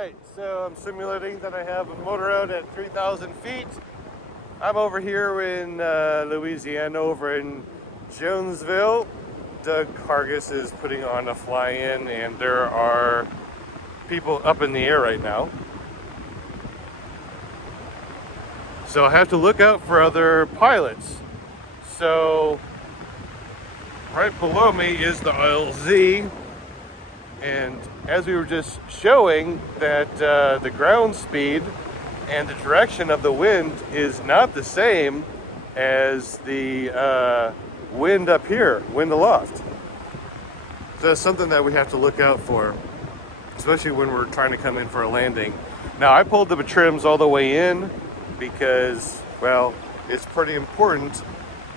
Alright, so I'm simulating that I have a motor out at 3,000 feet. I'm over here in Louisiana, over in Jonesville. Doug Hargis is putting on a fly-in, and there are people up in the air right now. So I have to look out for other pilots. So right below me is the ILZ, and as we were just showing that the ground speed and the direction of the wind is not the same as the wind up here, wind aloft. So that's something that we have to look out for, especially when we're trying to come in for a landing. Now I pulled the trims all the way in because, well, it's pretty important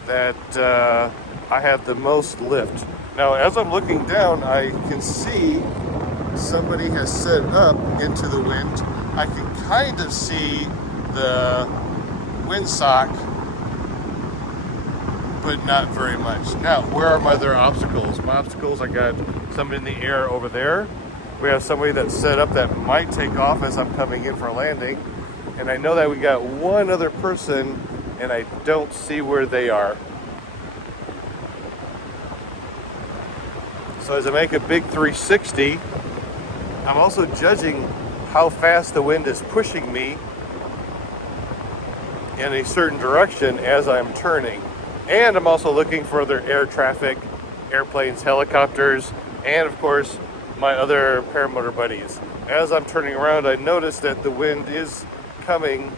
that I have the most lift. Now as I'm looking down, I can see somebody has set up into the wind. I can kind of see the windsock, but not very much. Now, where are my other obstacles? My obstacles, I got somebody in the air over there. We have somebody that's set up that might take off as I'm coming in for a landing. And I know that we got one other person, and I don't see where they are. So as I make a big 360, I'm also judging how fast the wind is pushing me in a certain direction as I'm turning. And I'm also looking for other air traffic, airplanes, helicopters, and of course, my other paramotor buddies. As I'm turning around, I notice that the wind is coming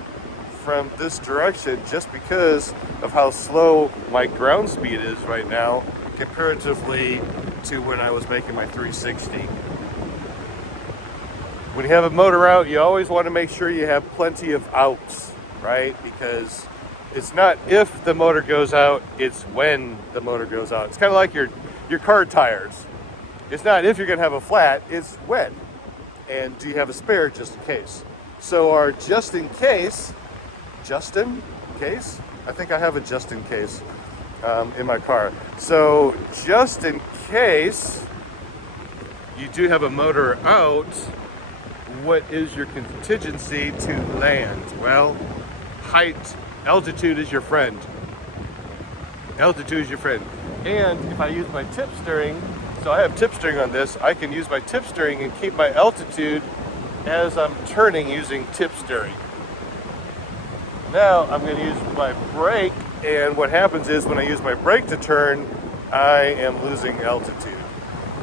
from this direction just because of how slow my ground speed is right now comparatively to when I was making my 360. When you have a motor out, you always want to make sure you have plenty of outs, right? Because it's not if the motor goes out, it's when the motor goes out. It's kind of like your car tires. It's not if you're going to have a flat, it's when. And do you have a spare just in case? So our just in case, I think I have a just in case in my car. So just in case you do have a motor out, what is your contingency to land? Well, height, altitude is your friend. Altitude is your friend. And if I use my tip steering, so I have tip steering on this, I can use my tip steering and keep my altitude as I'm turning using tip steering. Now I'm going to use my brake, and what happens is when I use my brake to turn, I am losing altitude.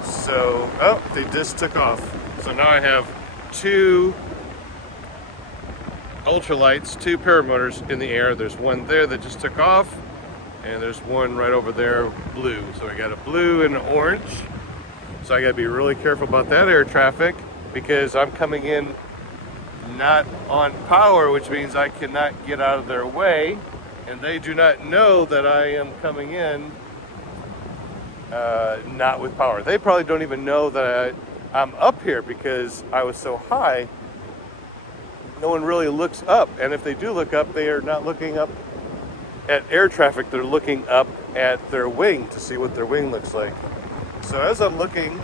So, oh, they just took off. So now I have two ultralights, two paramotors in the air. There's one there that just took off, and there's one right over there, blue. So I got a blue and an orange. So I gotta be really careful about that air traffic because I'm coming in not on power, which means I cannot get out of their way, and they do not know that I am coming in not with power. They probably don't even know that I'm up here because I was so high. No one really looks up, and if they do look up, they are not looking up at air traffic, they're looking up at their wing to see what their wing looks like. So as I'm looking,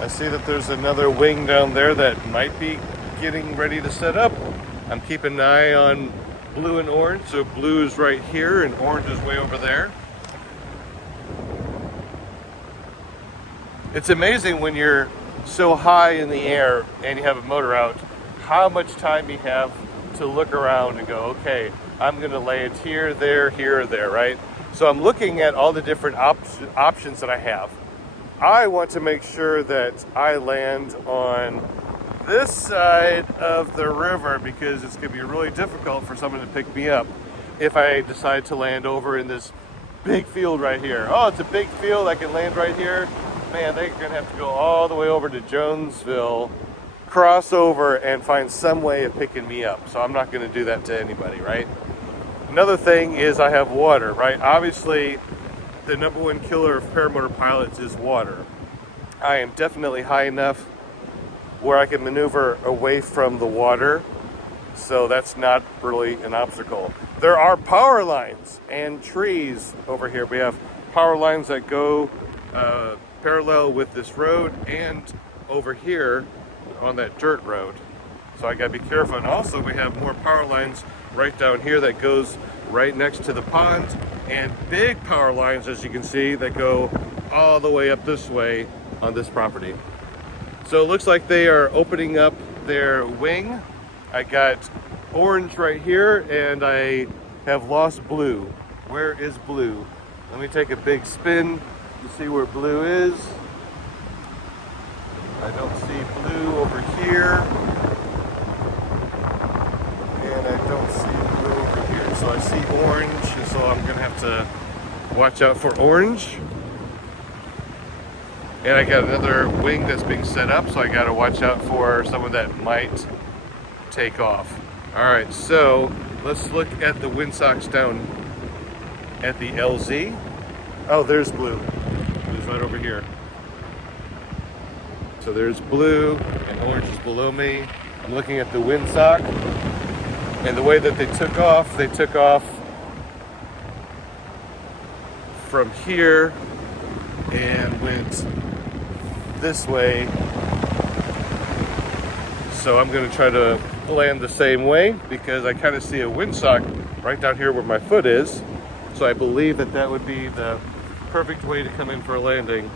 I see that there's another wing down there that might be getting ready to set up. I'm keeping an eye on blue and orange. So blue is right here and orange is way over there. It's amazing when you're so high in the air and you have a motor out, how much time you have to look around and go, okay, I'm gonna land here, there, right? So I'm looking at all the different options that I have. I want to make sure that I land on this side of the river because it's gonna be really difficult for someone to pick me up if I decide to land over in this big field right here. Oh, it's a big field, I can land right here. Man, they're gonna have to go all the way over to Jonesville, cross over, and find some way of picking me up. So I'm not gonna do that to anybody, right? Another thing is I have water, right? Obviously, the number one killer of paramotor pilots is water. I am definitely high enough where I can maneuver away from the water, so that's not really an obstacle. There are power lines and trees over here. We have power lines that go parallel with this road, and over here on that dirt road. So I gotta be careful. And also we have more power lines right down here that goes right next to the pond, and big power lines, as you can see, that go all the way up this way on this property. So it looks like they are opening up their wing. I got orange right here, and I have lost blue. Where is blue? Let me take a big spin to see where blue is. I don't see blue over here. And I don't see blue over here. So I see orange, and so I'm gonna have to watch out for orange. And I got another wing that's being set up, so I gotta watch out for someone that might take off. All right, so let's look at the windsocks down at the LZ. Oh, there's blue. Blue's right over here. So there's blue, and orange is below me. I'm looking at the windsock, and the way that they took off from here and went this way. So I'm gonna try to land the same way, because I kind of see a windsock right down here where my foot is. So I believe that that would be the perfect way to come in for a landing.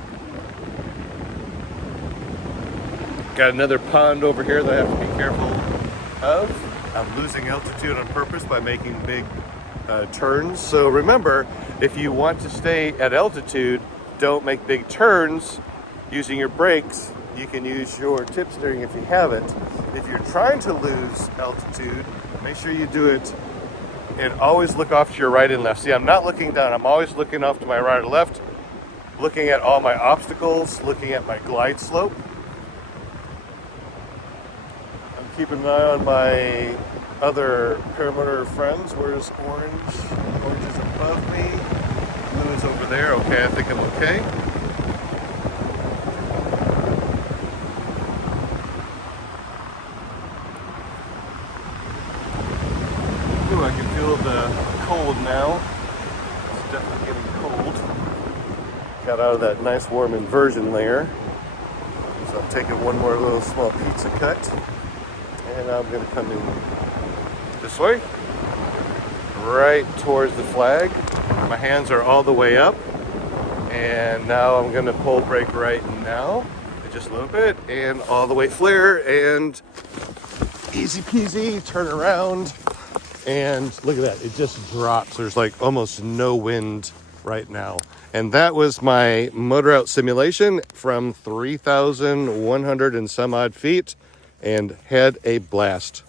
Got another pond over here that I have to be careful of. I'm losing altitude on purpose by making big turns. So remember, if you want to stay at altitude, don't make big turns using your brakes. You can use your tip steering if you have it. If you're trying to lose altitude, make sure you do it and always look off to your right and left. See, I'm not looking down. I'm always looking off to my right or left, looking at all my obstacles, looking at my glide slope. I'm keeping an eye on my other paramotor friends. Where's orange? Orange is above me. Blue is over there. Okay, I think I'm okay. Ooh, I can feel the cold now. It's definitely getting cold. Got out of that nice warm inversion layer. So I'm taking one more little small pizza cut. And I'm gonna come in this way, right towards the flag. My hands are all the way up. And now I'm gonna pull brake right now, just a little bit, and all the way flare, and easy peasy, turn around. And look at that, it just drops. There's like almost no wind right now. And that was my motor out simulation from 3,100 and some odd feet, and had a blast.